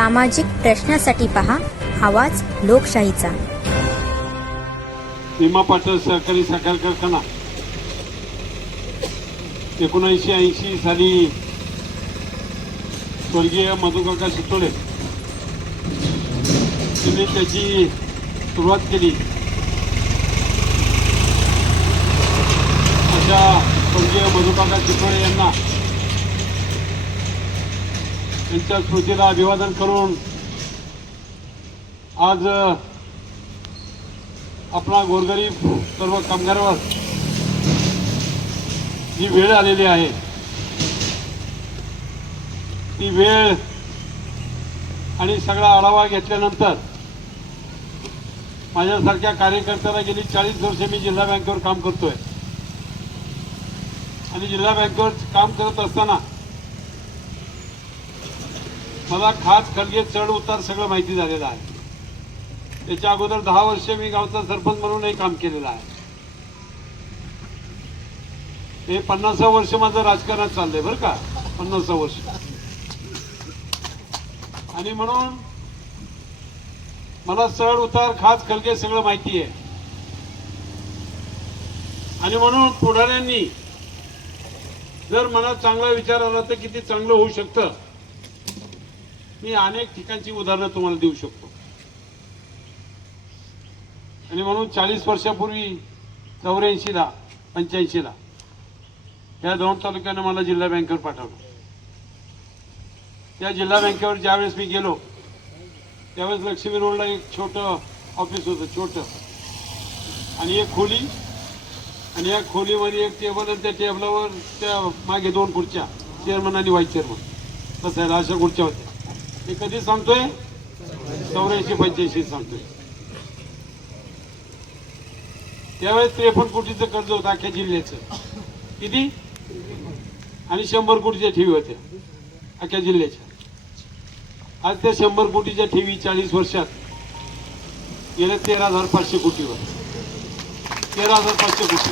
सामाजिक प्रश्नासाठी पहा आवाज लोकशाहीचा. विमा पाटील सहकारी साखर कारखाना. एकोणीसशे ऐंशी साली स्वर्गीय मधुकाका शितोडे त्यांनी त्याची सुरुवात केली. अशा स्वर्गीय मधुकाका शितोडे यांना त्यांच्या स्मृतीला अभिवादन करून आज आपला गोरगरीब सर्व कामगारावर जी वेळ आलेली आहे ती वेळ आणि सगळा आढावा घेतल्यानंतर माझ्यासारख्या कार्यकर्त्याला गेली चाळीस वर्षे मी जिल्हा बँकेवर काम करतोय. आणि जिल्हा बँकेवर काम करत असताना मला खास खडगे चढ उतार सगळं माहिती झालेलं आहे. त्याच्या अगोदर दहा वर्ष मी गावचा सरपंच म्हणूनही काम केलेलं आहे. हे पन्नास वर्ष माझं राजकारणात चाललंय बरं का? पन्नास वर्ष. आणि म्हणून मला चढ उतार खास खलगे सगळं माहिती आहे. आणि म्हणून पुढाऱ्यांनी जर मनात चांगला विचार आला तर किती चांगलं होऊ शकतं? मी अनेक ठिकाणची उदाहरणं तुम्हाला देऊ शकतो. आणि म्हणून चाळीस वर्षापूर्वी चौऱ्याऐंशीला पंच्याऐंशीला या दोन तालुक्यानं मला जिल्हा बँकेवर पाठवलं. त्या जिल्हा बँकेवर ज्यावेळेस मी गेलो त्यावेळेस लक्ष्मी रोडला एक छोटं ऑफिस होतं छोटं. आणि एक खोली आणि या खोलीमध्ये एक टेबल आणि त्या टेबलावर त्या मागे दोन खुर्च्या चेअरमन आणि व्हाईस चेअरमन बसायला अशा खुर्च्या होत्या. ते कधी सांगतोय? चौऱ्याऐंशी पंच्याऐंशी सांगतोय. त्यावेळेस त्रेपन्न कोटीचं कर्ज होतं अख्ख्या जिल्ह्याचं. किती? आणि शंभर कोटीच्या ठेवी होत्या अख्ख्या जिल्ह्याच्या. आज त्या शंभर कोटीच्या ठेवी चाळीस वर्षात गेल्या तेरा हजार पाचशे कोटीवर. तेरा हजार पाचशे कोटी.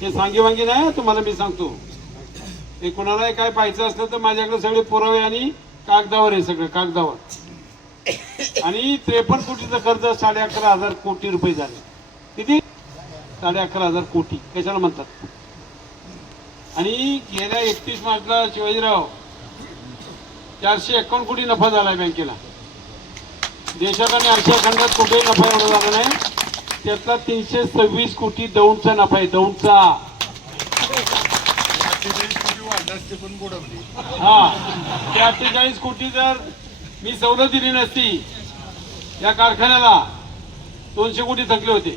हे सांगे वांगी नाही तुम्हाला मी सांगतो. हे कोणालाही काय पाहायचं असलं तर माझ्याकडे सगळे पुरावे आणि कागदावर आहे सगळं कागदावर. आणि त्रेपन्न कोटीचं कर्ज साडे अकरा हजार कोटी रुपये झाले. किती? साडे अकरा हजार कोटी कशाला म्हणतात? आणि गेल्या एकतीस मार्चला शिवाजीराव चारशे एकावन्न कोटी नफा झालाय बँकेला. देशात आणि आशिया खंडात कुठेही नफा एवढा झाला नाही. त्यातला तीनशे सव्वीस कोटी दौंडचा नफा आहे दौंडचा. हा ते अठ्ठेचाळीस कोटी जर मी सवलत दिली नसती या कारखान्याला दोनशे कोटी थकले होते.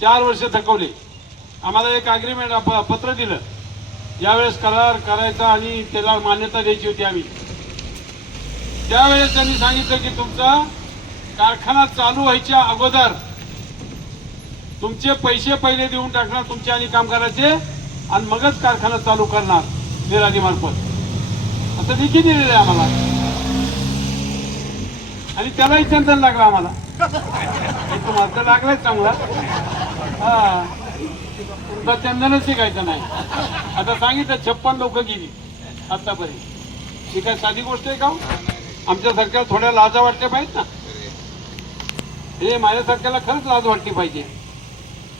चार वर्ष थकवले. आम्हाला एक अग्रीमेंट पत्र दिलं. ज्यावेळेस करार करायचा आणि त्याला मान्यता द्यायची होती आम्ही. त्यावेळेस त्यांनी सांगितलं की तुमचा कारखाना चालू व्हायच्या अगोदर तुमचे पैसे पहिले देऊन टाकणार तुमचे आणि कामगाराचे आणि मगच कारखाना चालू करणार. निराली मार्फत. आता देखील दिलेलं आहे आम्हाला? आणि त्यालाही चंदन लागलं आम्हाला. तुम्हाला तर लागलाय चांगला. हा. तुमचा चंदनच शिकायचं नाही. आता सांगितलं छप्पन लोक गेली आतापर्यंत. ही काय साधी गोष्ट आहे का हो? आमच्यासारख्या थोड्या लाजा वाटल्या पाहिजेत ना. हे माझ्यासारख्याला खरंच लाज वाटली पाहिजे.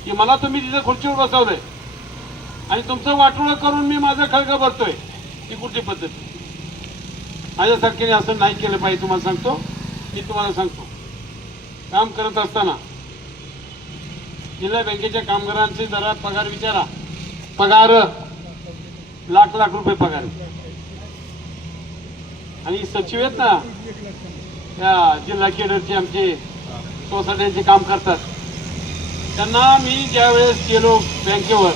की मला तुम्ही तिथे खुर्चीवर बसवलंय. आणि तुमचं वाटोळं करून मी माझा खळगं भरतोय. ही कुठली पद्धत? माझ्यासारखे असं नाही केलं पाहिजे तुम्हाला सांगतो. मी तुम्हाला सांगतो. काम करत असताना जिल्हा बँकेच्या कामगारांचे जरा पगार विचारा. पगार. लाख लाख रुपये पगार. आणि सचिव आहेत ना त्या जिल्हा केडरचे आमचे सोसायट्यांचे काम करतात. त्यांना मी ज्यावेळेस गेलो बँकेवर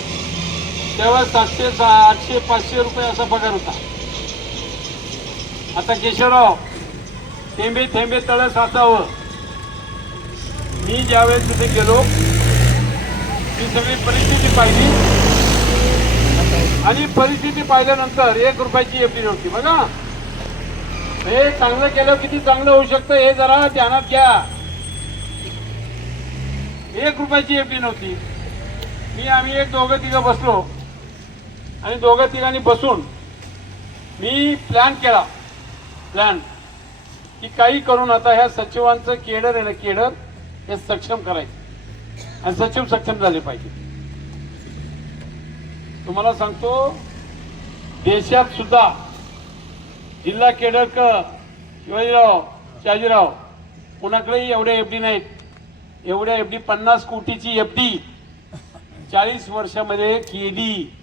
त्यावेळेस सातशे सहा आठशे पाचशे रुपये असा पगार होता. आता केशवराव थेंबे थेंबे तळ साचावं. मी ज्यावेळेस तिथे गेलो ही सगळी परिस्थिती पाहिली. आणि परिस्थिती पाहिल्यानंतर एक रुपयाची एफडी नव्हती बघा. हे चांगलं केलं किती चांगलं होऊ शकतं हे जरा ध्यानात घ्या. एक रुपयाची एफडी नव्हती. मी आम्ही एक दोघं तिघं बसलो. आणि दोघं तिघांनी बसून मी प्लॅन केला. प्लॅन की काही करून आता ह्या सचिवांचं केडर आहे ना केडर हे सक्षम करायचं. आणि सचिव सक्षम झाले पाहिजे. तुम्हाला सांगतो देशात सुद्धा जिल्हा केडरकर शिवाजीराव शहाजीराव कुणाकडेही एवढ्या एफ डी नाहीत. एवढ्या एफ डी पन्नास कोटीची एफ डी. चाळीस वर्षामध्ये केली.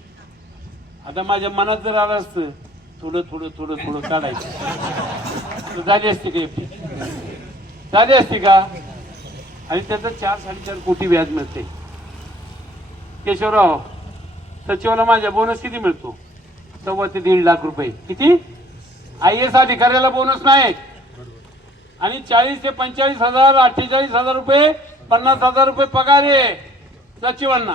आता माझ्या मनात जर आलं असतं थोडं थोडं थोडं थोडं काढायचं. झाली असते का एफ झाली असते का? आणि त्याचं चार साडेचार कोटी व्याज मिळते. केशवराव सचिवाला माझ्या बोनस किती मिळतो? सव्वा ते दीड लाख रुपये. किती? आय एस अधिकाऱ्याला बोनस नाही. आणि चाळीस ते पंचेचाळीस हजार अठ्ठेचाळीस हजार रुपये पन्नास हजार रुपये पगार आहे सचिवांना.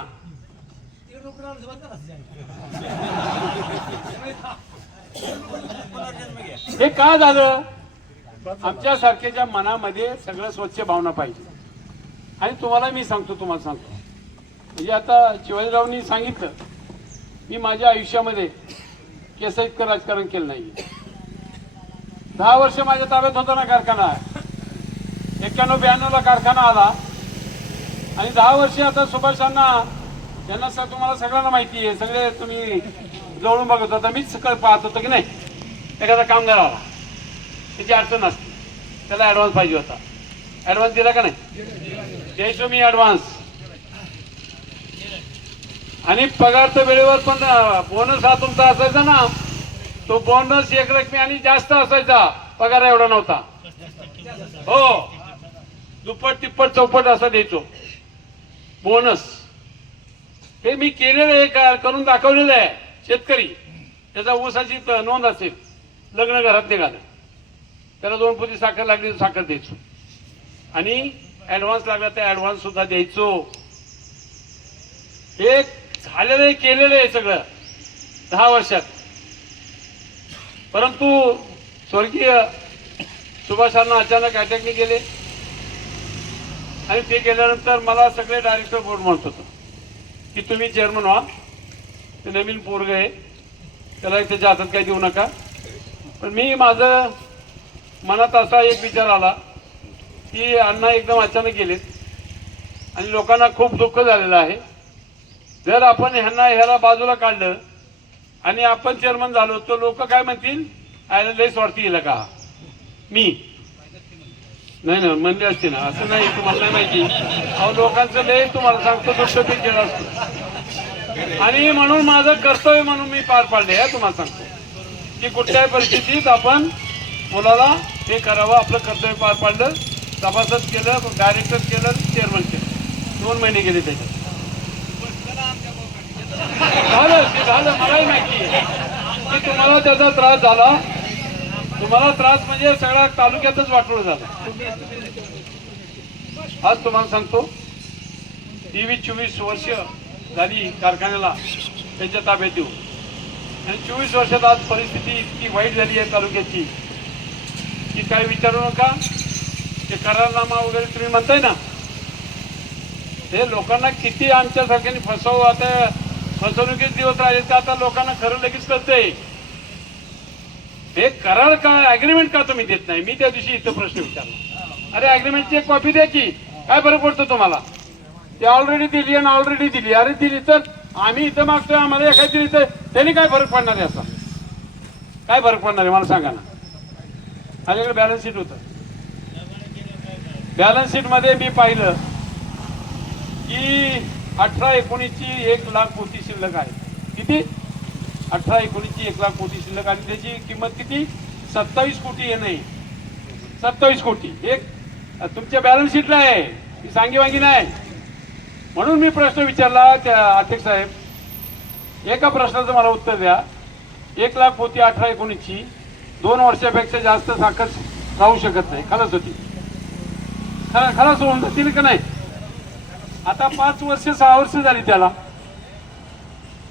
हे का झालं? आमच्या सारख्याच्या मनामध्ये सगळं स्वच्छ भावना पाहिजे. आणि तुम्हाला मी सांगतो तुम्हाला सांगतो. म्हणजे आता शिवाजीरावनी सांगितलं मी माझ्या आयुष्यामध्ये केस इतकं राजकारण केलं नाही. दहा वर्ष माझ्या ताब्यात होता ना कारखाना. एक्क्याण्णव ब्याण्णवला कारखाना आला. आणि दहा वर्ष आता सुभाषांना त्यांना सर तुम्हाला सगळ्यांना माहिती आहे. सगळे तुम्ही जवळून बघत होता. मीच सकाळ पाहत होतो की नाही? एखादा कामगार आला. त्याची अडचण असते. त्याला ॲडव्हान्स पाहिजे होता. ॲडव्हान्स दिला का नाही? द्यायचो मी ॲडव्हान्स आणि पगार तर वेळेवर पण बोनस हा तुमचा असायचा ना. तो बोनस एक रकमी आणि जास्त असायचा. पगार एवढा नव्हता. हो. दुप्पट तिप्पट चौपट असा द्यायचो. बोनस हे मी केलेलं आहे का? करून दाखवलेलं आहे शेतकरी. त्याचा ऊसाची नोंद असेल. लग्न घरात निघालं. त्याला दोन पोती साखर लागली साखर द्यायचो. आणि ऍडव्हान्स लागला तर ऍडव्हान्स सुद्धा द्यायचो. हे झालेलं आहे केलेलं आहे सगळं. दहा वर्षात. परंतु स्वर्गीय सुभाषांना अचानक अटॅकने गेले. आणि ते गेल्यानंतर मला सगळे डायरेक्टर बोर्ड म्हणत होतं. की तुम्ही चेअरमन व्हा. ते नवीन पोरग आहे. त्याला त्याच्या हातात काही देऊ नका. पण मी माझं मनात असा एक विचार आला की अण्णा एकदम अचानक गेलेत. आणि लोकांना खूप दुःख झालेलं आहे. जर आपण ह्यांना ह्याला बाजूला काढलं आणि आपण चेअरमन झालो तर लोक काय म्हणतील? आयला लय स्वार्थी गेलं का मी. नाही ना म्हणले असते ना. असं नाही तुम्हाला नाही माहिती. अहो लोकांचं लय तुम्हाला सांगतो दुष्ट पिक्चर असतो. आणि म्हणून माझं कर्तव्य म्हणून मी पार पाडले हे तुम्हाला सांगतो. की कुठल्याही परिस्थितीत आपण मुलाला हे करावं आपलं कर्तव्य पार पाडलं सभासद केलं डायरेक्टर केलं चेअरमन केलं. दोन महिने गेले त्याच्यात. झालं झालं मलाही माहिती आहे. की तुम्हाला त्याचा त्रास झाला तुम्हाला त्रास म्हणजे सगळ्या तालुक्यातच वाटवलं झालं. आज तुम्हाला सांगतो. तेवीस चोवीस वर्ष झाली कारखान्याला त्यांच्या ताब्यात देऊ आणि चोवीस वर्षात आज परिस्थिती इतकी वाईट झाली आहे तालुक्याची की काय विचारू नका. ते करारनामा वगैरे तुम्ही म्हणताय ना हे लोकांना किती आमच्यासारख्याने फसव फसवू आता फसवणुकीच दिवस राहिले तर आता लोकांना खरं लगेच कळतंय. हे करार का? अग्रीमेंट का तुम्ही देत नाही? मी त्या दिवशी इथं प्रश्न विचारला. अरे अग्रीमेंटची एक कॉपी द्या की. काय फरक पडतो तुम्हाला? ते ऑलरेडी दिली आणि ऑलरेडी दिली. अरे दिली तर आम्ही इथं मागतोय आम्हाला एखादी दिली तर त्यांनी काय फरक पडणार आहे असा काय फरक पडणार आहे? मला सांगा ना. माझ्याकडे बॅलन्स शीट होतं. बॅलन्स शीटमध्ये मी पाहिलं की अठरा एकोणीसची एक लाख कोटी शिल्लक आहे. किती? अठरा एकोणीसची एक लाख कोटी शिल्लक आणि त्याची किंमत किती? सत्तावीस कोटी आहे नाही. सत्तावीस कोटी. एक तुमच्या बॅलन्स शीटला आहे. ती सांगी वांगी नाही म्हणून मी प्रश्न विचारला त्या अध्यक्ष साहेब. एका प्रश्नाचं मला उत्तर द्या. एक लाख कोटी अठरा एकोणीसची दोन वर्षापेक्षा जास्त साखर राहू शकत नाही. खलास होती. खरं खलास होऊन जातील का नाही? आता पाच वर्ष सहा वर्ष झाली त्याला.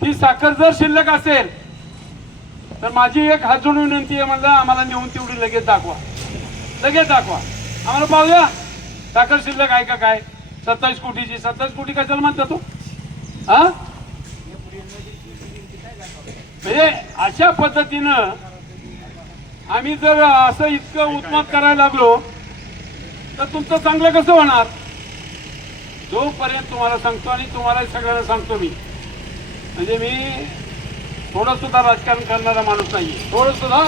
ती साखर जर शिल्लक असेल तर माझी एक हात जोडून विनंती आहे म्हणलं आम्हाला नेऊन तेवढी लगेच दाखवा. लगेच दाखवा. आम्हाला पाहूया. साखर शिल्लक आहे का काय? सत्तावीस कोटीची. सत्तावीस कोटी कशाला म्हणता तो? हा? म्हणजे अशा पद्धतीनं आम्ही जर असं इतकं उत्मत करायला लागलो तर तुमचं चांगलं कसं होणार? जोपर्यंत तुम्हाला सांगतो आणि तुम्हाला सगळ्यांना सांगतो मी. म्हणजे मी थोडं सुद्धा राजकारण करणारा माणूस नाही थोडं सुद्धा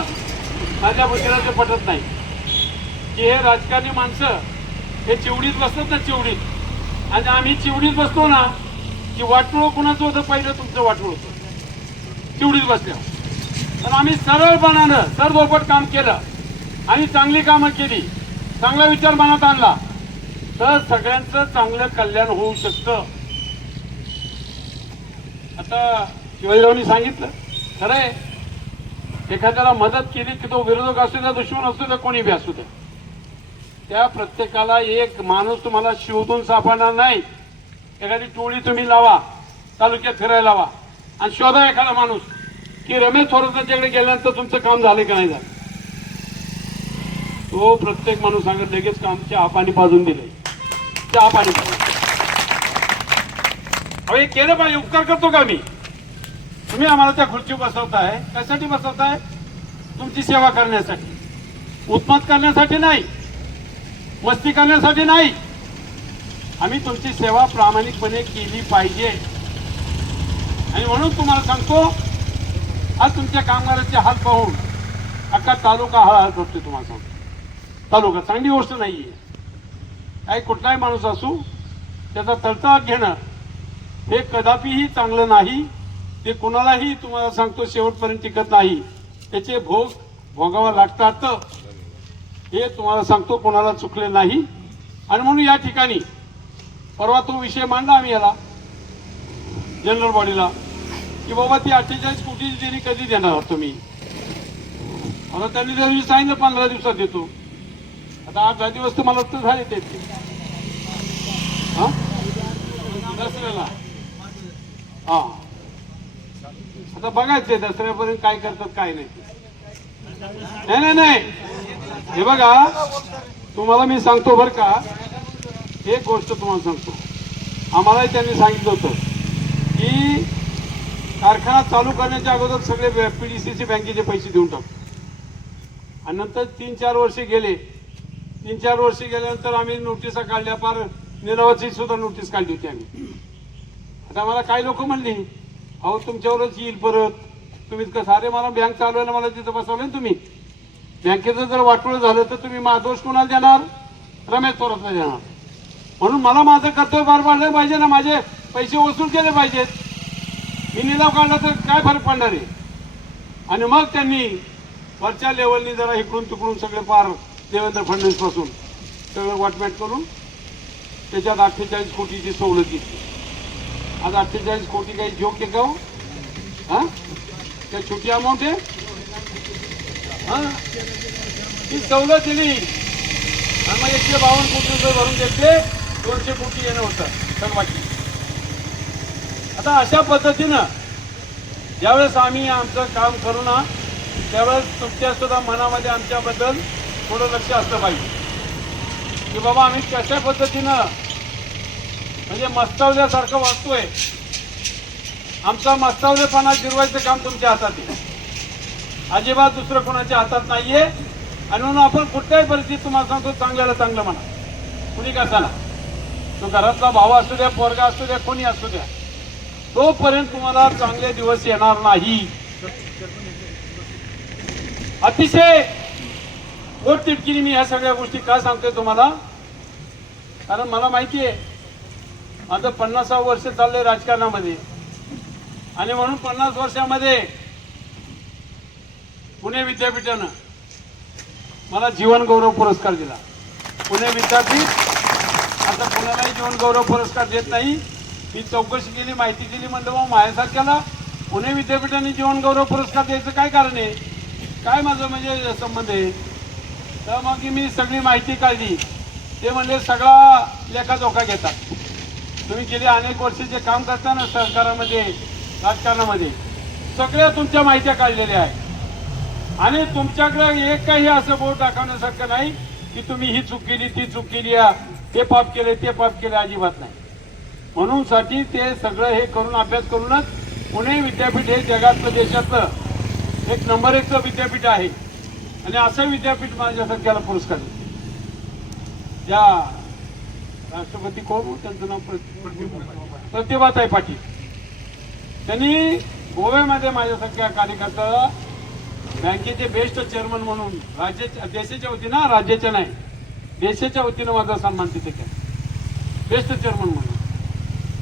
माझ्या बुद्धीला पटत नाही. की हे राजकारणी माणसं हे चिवडीत बसतात ना चिवडीत. आणि आम्ही चिवडीत बसतो ना की वाटोळ कुणाचं होतं? पहिलं तुमचं वाटोळ होतं. चिवडीत बसल्यावर पण आम्ही सरळपणानं सरदोपट काम केलं. आणि चांगली कामं केली. चांगला विचार मनात आणला. तर सगळ्यांचं चांगलं कल्याण होऊ शकतं. आता शिवाजीरावनी सांगितलं खरं आहे एखाद्याला मदत केली की तो विरोधक असू द्या दुश्मन असू द्या कोणी बी असू द्या. त्या प्रत्येकाला एक माणूस तुम्हाला शिवतून सापडणार नाही. एखादी टोळी तुम्ही लावा तालुक्यात फिरायला लावा आणि शोधा एखादा माणूस की रमेश थोरातांच्याकडे गेल्यानंतर तुमचं काम झालं की नाही झालं. तो प्रत्येक माणूस सांगत लगेच काम आपाने पाणी पाजून दिलंय. चहा पाणी पाजून हे केलं पाहिजे उपकार करतो का मी? तुम्ही आम्हाला त्या खुर्ची बसवताय. कशासाठी बसवताय? तुमची सेवा करण्यासाठी. उत्मत करण्यासाठी नाही. मस्ती करण्यासाठी नाही. आम्ही तुमची सेवा प्रामाणिकपणे केली पाहिजे. आणि म्हणून तुम्हाला सांगतो आज तुमच्या कामगारांचे हाल पाहून अख्खा तालुका हळहळ करतोय तुम्हाला सांगतो. तालुका चांगली गोष्ट नाही आहे काही कुठलाही माणूस असू त्याचा तळतळाट घेणं हे कदापिही चांगलं नाही ते कुणालाही तुम्हाला सांगतो शेवटपर्यंत टिकत नाही. त्याचे भोग भोगावा लागतात. हे तुम्हाला सांगतो कोणाला चुकले नाही. आणि म्हणून या ठिकाणी परवा तो विषय मांडला आम्ही याला जनरल बॉडीला की बाबा ती अठ्ठेचाळीस कोटीची देणी कधी देणार आहात तुम्ही? मला त्यांनी जर दिवशी सांगितलं पंधरा दिवसात देतो. आता आठ दहा दिवस तर झाले ते. दसऱ्याला हा. आता बघायचंय दसऱ्यापर्यंत काय करतात काय नाही. नाही नाही नाही. हे बघा तुम्हाला मी सांगतो बर का. एक गोष्ट तुम्हाला सांगतो. आम्हालाही त्यांनी सांगितलं होतं की कारखाना चालू करण्याच्या अगोदर सगळे पीडीसीचे बँकेचे पैसे देऊन टाक. आणि नंतर तीन चार वर्षे गेले. तीन चार वर्षे गेल्यानंतर आम्ही नोटिसा काढल्या फार निरवाची सुद्धा नोटीस काढली होती आम्ही. आता मला काही लोक म्हणले अहो तुमच्यावरच येईल परत. तुम्ही कसं अरे मला बँक चालवायला मला तिथं बसवलं ना तुम्ही. बँकेचं जर वाटोळ झालं तर तुम्ही मा दोष कोणाला देणार? रमेश थोरातला देणार. म्हणून मला माझं कर्तव्य पार पाडलं पाहिजे ना माझे पैसे वसूल केले पाहिजेत. मी निलाव काढला तर काय फरक पडणार आहे? आणि मग त्यांनी वरच्या लेवलनी जरा इकडून तिकडून सगळे पार देवेंद्र फडणवीसपासून सगळं वाटमॅट करून त्याच्यात अठ्ठेचाळीस कोटीची सवलत घेतली. आज अठ्ठेचाळीस कोटी काही जोक आहे का हो? हा? काय छोटी अमाऊंट आहे हा? ती सवलत दिली आणि मग एकशे बावन्न कोटी रुपये भरून घेतले दोनशे कोटी येणं होतं तर बाकी आता अशा पद्धतीनं ज्यावेळेस आम्ही आमचं काम करू ना त्यावेळेस तुमच्या सुद्धा मनामध्ये आमच्याबद्दल थोडं लक्ष असलं पाहिजे. की बाबा आम्ही कशा पद्धतीनं म्हणजे मस्तावल्यासारखं वागतोय आमचा मस्तावलेपणा जिरवायचं काम तुमच्या हातात आहे अजिबात दुसरं कोणाच्या हातात नाहीये. आणि म्हणून आपण कुठल्याही परिस्थितीत तुम्हाला सांगतो चांगल्याला चांगलं म्हणा. कुणी का तो घरातला भाऊ असू द्या पोरगा असू द्या कोणी असू द्या. तोपर्यंत तुम्हाला चांगले दिवस येणार नाही. अतिशय पोट तिटकीने मी ह्या सगळ्या गोष्टी का सांगतोय तुम्हाला? कारण मला माहिती आहे माझं पन्नासावं वर्ष चाललंय राजकारणामध्ये. आणि म्हणून पन्नास वर्षामध्ये पुणे विद्यापीठानं मला जीवनगौरव पुरस्कार दिला. पुणे विद्यापीठ आता कोणालाही जीवनगौरव पुरस्कार देत नाही. मी चौकशी केली माहिती केली म्हणलं मग माझ्यासारख्याला पुणे विद्यापीठाने जीवनगौरव पुरस्कार द्यायचं काय कारण आहे? काय माझं म्हणजे संबंध आहे? तर मग मी सगळी माहिती काढली. ते म्हणजे सगळा लेखाजोखा घेतात. तुम्ही गेली अनेक वर्ष जे काम करता ना सहकारामध्ये राजकारणामध्ये सगळ्या तुमच्या माहित्या काढलेल्या आहेत. आणि तुमच्याकडे एक काही असं बोट दाखवण्यासारखं नाही की तुम्ही ही चूक केली ती चूक केली ते पाप केले ते पाप केले अजिबात नाही. म्हणून साठी ते सगळं हे करून अभ्यास करूनच पुणे विद्यापीठ हे जगातलं देशातलं एक नंबर एकचं विद्यापीठ आहे. आणि असं विद्यापीठ माझ्या माझ्यासारख्याला पुरस्कार ज्या राष्ट्रपती कोण? त्यांचं नाव प्रतिभाताई पाटील. त्यांनी गोव्यामध्ये माझ्यासारख्या कार्यकर्ता बँकेचे बेस्ट चेअरमन म्हणून राज्याच्या देशाच्या वतीनं राज्याच्या नाही देशाच्या वतीनं माझा सन्मान तिथे केला. बेस्ट चेअरमन म्हणून.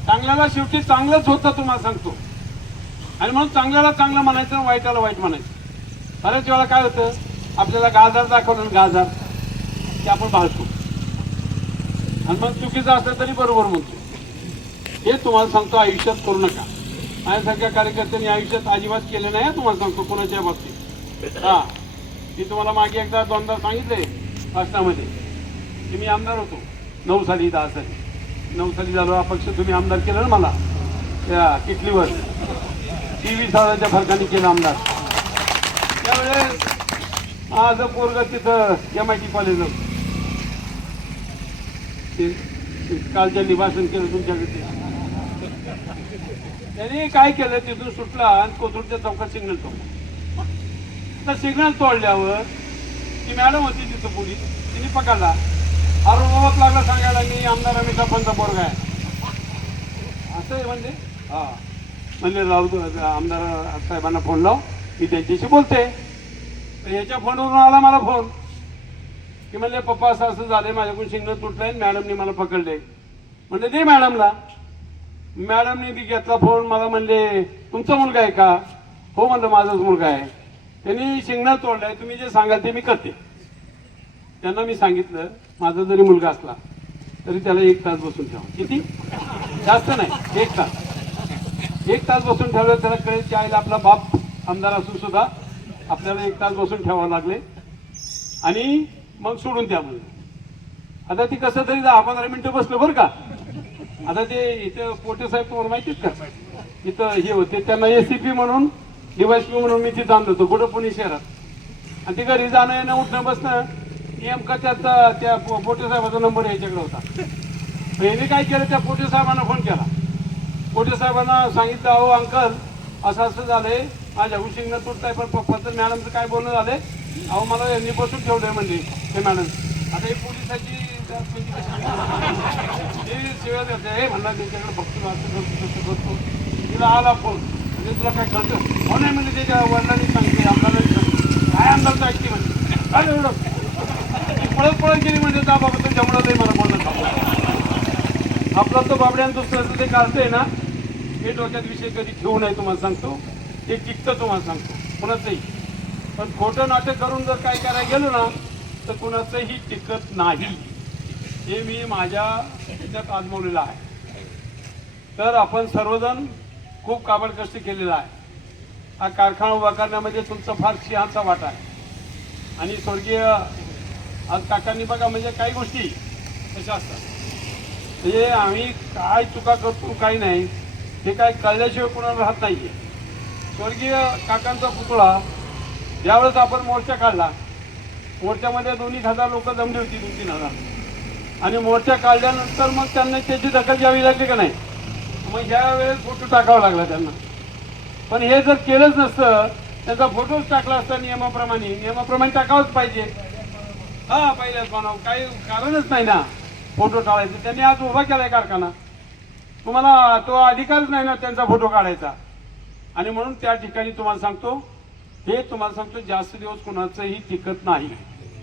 चांगल्याला शेवटी चांगलंच होतं तुम्हाला सांगतो. आणि म्हणून चांगल्याला चांगलं म्हणायचं आणि वाईटाला वाईट म्हणायचं. बऱ्याच वेळा काय होतं? आपल्याला गाजार दाखवलं गाजार. ते आपण बाळतो आणि मग चुकीचं असलं तरी बरोबर म्हणतो. हे तुम्हाला सांगतो आयुष्यात करू नका. माझ्यासारख्या कार्यकर्त्यांनी आयुष्यात अजिबात केले नाही तुम्हाला सांगतो कोणाच्या बाबतीत. हा. मी तुम्हाला मागे एकदा दोनदा सांगितले भाषणामध्ये की मी आमदार होतो. नऊ साली दहा साली. नऊ साली झालो अपक्ष तुम्ही आमदार केलं ना मला. त्या किटलीवर. तेवीस हजाराच्या फरकाने केलं आमदार. त्यावेळेस माझं पोरग तिथं एम आय टी कॉलेज कालच्या निवासन केलं तुमच्याकडे त्यांनी काय केलं तिथून सुटला आणि कोथरूडच्या चौकात सिग्नल तोडला. तर सिग्नल तोडल्यावर ती मॅडम होती तिथं पोलीस तिने पकडला. आरोपात लागला सांगायला मी आमदार अमिताभ पंत पोरगा आहे. असं आहे म्हणजे? हा. म्हणजे राहू आमदार साहेबांना फोन लाव मी त्यांच्याशी बोलते. याच्या फोनवरून आला मला फोन की म्हणले पप्पा असं असं झालंय माझ्याकडून सिग्नल तुटलंय मॅडमने मला पकडले म्हणले दे मॅडमला. मॅडमने बी घेतला फोन मला म्हणले तुमचा मुलगा आहे का? हो म्हणलं माझाच मुलगा आहे. त्यांनी सिग्नल तोडलंय तुम्ही जे सांगाल ते मी करते. त्यांना मी सांगितलं माझा जरी मुलगा असला तरी त्याला एक तास बसून ठेवा. किती? जास्त नाही एक तास. एक तास बसून ठेवलं त्याला कळेल की आईला आपला बाप आमदार असून सुद्धा आपल्याला एक तास बसून ठेवावं लागले. आणि मग सोडून द्या म्हणलं आता ती कसं तरी दहा पंधरा मिनिटं बसलं बरं का. आता ते इथं पोटे साहेब तुम्हाला माहितीच का? इथं हे होते त्यांना एसीपी म्हणून डीवायसपी म्हणून मी तिथं आणलं होतो कुठं पुणे शहरात. आणि ते घरी जाणं येणं उठणं बसणं नेमका त्याचा त्या पो- पोटे साहेबाचा नंबर याच्याकडे होता. तर यांनी काय केलं त्या पोटे साहेबांना फोन केला. पोटे साहेबांना सांगितलं अहो अंकल असं असं झालंय. माझ्या हुशिंगनं तुटताय पण पप्पाचं मॅडमचं काय बोलणं झालंय? अहो मला यांनी बसून ठेवलंय म्हणजे हे मॅडम आता हे पोलिसाची म्हणजे कशी- देते हे म्हणला त्यांच्याकडे बघतो असं करतो तसं करतो तिला आला फोन. म्हणजे तुला काय कळतं? हो नाही म्हणजे त्याच्या वडिलांनी सांगते आमदारांनी सांगते काय आमदारचं ऐकते म्हणजे? काय एवढं? ती पळत पळत गेली म्हणजे त्या बाबा तर तुमच्यामुळं नाही मला बोलणं. आपला तो बाबड्यान दुसऱ्याचं ते काढतंय ना हे डोक्यात विषय कधी ठेवू नये तुम्हाला सांगतो. ते टिकतं तुम्हाला सांगतो. कुणाचंही. पण खोटं नाटक करून जर काय करायला गेलो ना तर कुणाचंही टिकत नाही. हे मी माझ्या ह्याच्यात आजमवलेलं आहे. तर आपण सर्वजण खूप काबडकष्ट केलेला आहे. हा कारखाना उभा करण्यामध्ये तुमचा फार सिंहाचा वाटा आहे. आणि स्वर्गीय आज काकांनी बघा म्हणजे काही गोष्टी कशा असतात. म्हणजे आम्ही काय चुका करतो काही नाही. हे काय कळल्याशिवाय कोणाला राहत नाही आहे स्वर्गीय काकांचा पुतळा ज्यावेळेस आपण मोर्चा काढला मोर्चामध्ये दोन्ही हजार लोक जमली होती दोन तीन हजार. आणि मोर्चा काढल्यानंतर मग त्यांना त्याची दखल घ्यावी लागली का नाही? मग ह्या वेळेस फोटो टाकावा लागला त्यांना. पण हे जर केलंच नसतं त्याचा फोटोच टाकला असता नियमाप्रमाणे. नियमाप्रमाणे टाकावंच पाहिजे. हा पहिल्याच बनाव काही कारणच नाही ना फोटो टाळायचं त्यांनी आज उभा केलाय कारखाना. तुम्हाला तो अधिकारच नाही ना त्यांचा फोटो काढायचा. आणि म्हणून त्या ठिकाणी तुम्हाला सांगतो हे तुम्हाला सांगतो जास्त दिवस कुणाचंही टिकत नाही.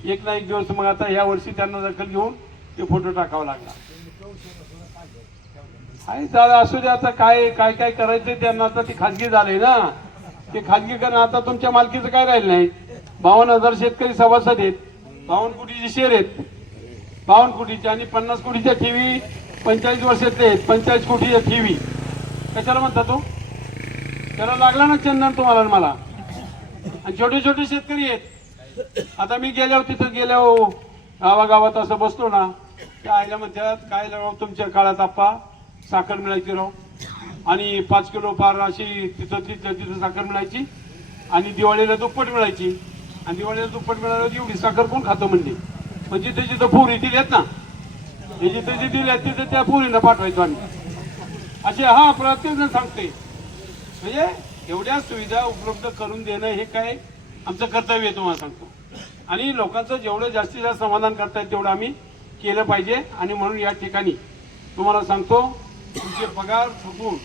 एक ना एक दिवस मग आता या वर्षी त्यांना दखल घेऊन ते फोटो टाकावा लागला. आणि दादा असू दे आता काय काय काय करायचंय त्यांना आता ते खाजगी झाले ना. ते खाजगी करणं आता तुमच्या मालकीचं काय राहिलं नाही. बावन्न हजार शेतकरी सभासद आहेत. बावन्न कोटीचे शेअर आहेत. बावन्न कोटीचे आणि पन्नास कोटीच्या ठेवी पंचेचाळीस वर्षातले आहेत. पंचेचाळीस कोटीच्या ठेवी. कशाला म्हणता तो? त्याला लागला ना चंदन तुम्हाला मला. आणि छोटे छोटे शेतकरी आहेत. आता मी गेल्यावर तिथं गेल्यावर गावागावात असं बसलो ना त्या आईला म्हणतात काय राव तुमच्या काळात आप्पा साखर मिळायची राव. आणि पाच किलो पार अशी तिथं तिथं तिथं साखर मिळायची. आणि दिवाळीला दुप्पट मिळायची. आणि दिवाळीला दुप्पट मिळाल्यावर एवढी साखर कोण खातं म्हणजे पण जिथं जिथं पुरी दिल्यात ना हे जिथे जे दिल्यात तिथं त्या पुरीनं पाठवायचो आम्ही. असे हा प्रत्येक जण सांगते म्हणजे एवढ्या सुविधा उपलब्ध करून देणं हे काय आमचं कर्तव्य आहे तुम्हाला सांगतो. आणि लोकांचं जेवढं जास्तीत जास्त समाधान करता येईल तेवढं आम्ही केलं पाहिजे. आणि म्हणून या ठिकाणी तुम्हाला सांगतो तुमचे पगार थकून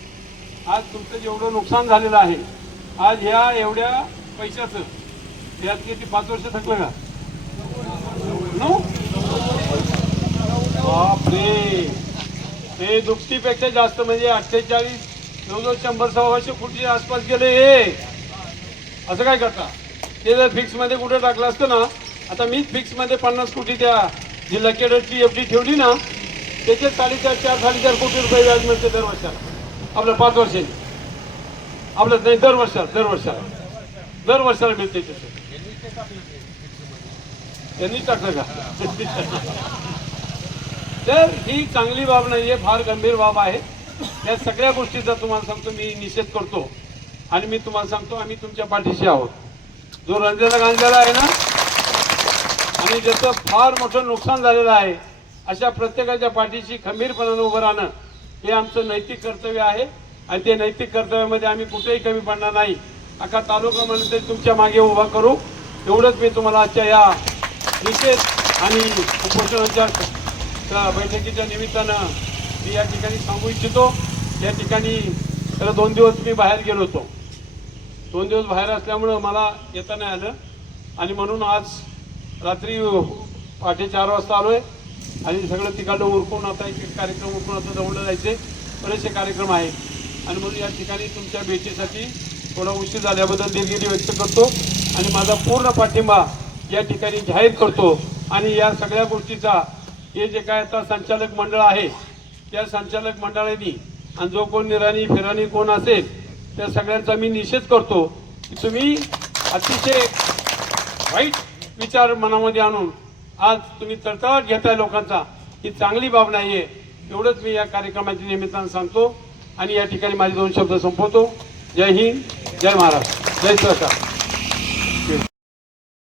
आज तुमचं जेवढं नुकसान झालेलं आहे आज ह्या एवढ्या पैशाचं यात किती पाच वर्ष थकलं का? बापरे! ते दुपटीपेक्षा जास्त म्हणजे अठ्ठेचाळीस जवळजवळ शंभर सव्वाशे कोटीच्या आसपास गेले हे. असं काय करता? ते जर फिक्समध्ये कुठे टाकलं असतं ना आता मीच फिक्समध्ये पन्नास कोटी त्या जिल्हा केडरची एफ डी ठेवली ना त्याचे साडेचार चार साडेचार कोटी रुपये व्याज मिळते दर वर्षाला. आपलं पाच वर्षांनी आपलं नाही दर वर्षाला दर वर्षाला. दर वर्षाला मिळते त्याचे त्यांनी टाकलं का? तर ही चांगली बाब नाही आहे फार गंभीर बाब आहे. या सगळ्या गोष्टीचा तुम्हाला सांगतो मी निषेध करतो. आणि मी तुम्हाला सांगतो आम्ही तुमच्या पाठीशी आहोत. जो रंजना गांधीला आहे ना आणि ज्याचं फार मोठं नुकसान झालेलं आहे अशा प्रत्येकाच्या पाठीशी खंबीरपणानं उभं राहणं हे आमचं नैतिक कर्तव्य आहे. आणि ते नैतिक कर्तव्यामध्ये आम्ही कुठेही कमी पडणार नाही. अख्खा तालुका म्हणते तुमच्या मागे उभा करू. एवढंच मी तुम्हाला आजच्या या विशेष आणि उपोषणाच्या त्या बैठकीच्या निमित्तानं मी या ठिकाणी सांगू इच्छितो. या ठिकाणी तर दोन दिवस मी बाहेर गेलो होतो. दोन दिवस बाहेर असल्यामुळं मला येता नाही आलं. आणि म्हणून आज रात्री पहाटे चार वाजता आलो आहे आणि सगळं तिकडलं उरकून आता एक कार्यक्रम उरकून आता जवळ जायचे बरेचसे कार्यक्रम आहेत. आणि म्हणून या ठिकाणी तुमच्या भेटीसाठी थोडा उशीर झाल्याबद्दल दिलगिरी व्यक्त करतो. आणि माझा पूर्ण पाठिंबा या ठिकाणी जाहीर करतो. आणि या सगळ्या गोष्टीचा हे जे काय आता संचालक मंडळ आहे त्या संचालक मंडळाने आणि जो कोण निराणी फिराणी कोण असेल त्या सगळ्यांचा मी निषेध करतो की तुम्ही अतिशय वाईट विचार मनामध्ये आणून आज तुम्ही तळतळाट घेताय लोकांचा. ही चांगली बाब नाहीये एवढंच मी या कार्यक्रमाच्या निमित्तानं सांगतो. आणि या ठिकाणी माझे दोन शब्द संपवतो. जय हिंद जय महाराष्ट्र. जय सरकार